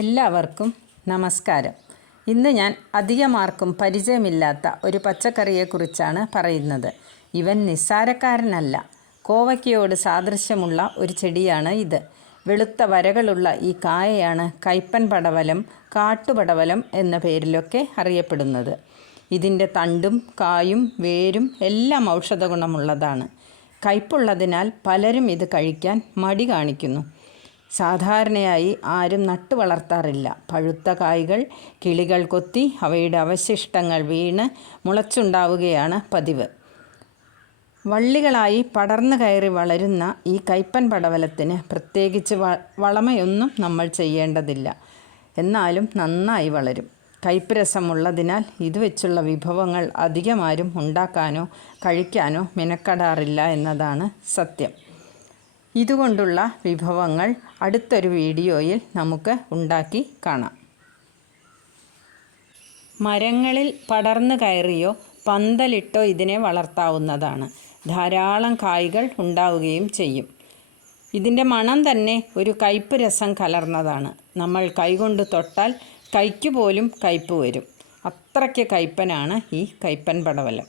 എല്ലാവർക്കും നമസ്കാരം. ഇന്ന് ഞാൻ അധികമാർക്കും പരിചയമില്ലാത്ത ഒരു പച്ചക്കറിയെക്കുറിച്ചാണ് പറയുന്നത്. ഇവൻ നിസ്സാരക്കാരനല്ല. കോവയ്ക്കയോട് സാദൃശ്യമുള്ള ഒരു ചെടിയാണ് ഇത്. വെളുത്ത വരകളുള്ള ഈ കായയാണ് കയ്പ്പൻ പടവലം, കാട്ടുപടവലം എന്ന പേരിലൊക്കെ അറിയപ്പെടുന്നത്. ഇതിൻ്റെ തണ്ടും കായും വേരും എല്ലാം ഔഷധ ഗുണമുള്ളതാണ്. കയ്പുള്ളതിനാൽ പലരും ഇത് കഴിക്കാൻ മടി കാണിക്കുന്നു. സാധാരണയായി ആരും നട്ടു വളർത്താറില്ല. പഴുത്ത കായ്കൾ കിളികൾ കൊത്തി അവയുടെ അവശിഷ്ടങ്ങൾ വീണ് മുളച്ചുണ്ടാവുകയാണ് പതിവ്. വള്ളികളായി പടർന്നു കയറി വളരുന്ന ഈ കയ്പ്പൻ പടവലത്തിന് പ്രത്യേകിച്ച് വളമയൊന്നും നമ്മൾ ചെയ്യേണ്ടതില്ല. എന്നാലും നന്നായി വളരും. കയ്പ്പ് രസമുള്ളതിനാൽ ഇത് വെച്ചുള്ള വിഭവങ്ങൾ അധികമാരും ഉണ്ടാക്കാനോ കഴിക്കാനോ മെനക്കെടാറില്ല എന്നതാണ് സത്യം. ഇതുകൊണ്ടുള്ള വിഭവങ്ങൾ അടുത്തൊരു വീഡിയോയിൽ നമുക്ക് ഉണ്ടാക്കി കാണാം. മരങ്ങളിൽ പടർന്നു കയറിയോ പന്തലിട്ടോ ഇതിനെ വളർത്താവുന്നതാണ്. ധാരാളം കായ്കൾ ഉണ്ടാവുകയും ചെയ്യും. ഇതിൻ്റെ മണം തന്നെ ഒരു കയ്പ്പ് രസം കലർന്നതാണ്. നമ്മൾ കൈകൊണ്ട് തൊട്ടാൽ കൈക്ക് പോലും കയ്പ്പ് വരും. അത്രയ്ക്ക് കയ്പ്പനാണ് ഈ കയ്പ്പൻ പടവലം.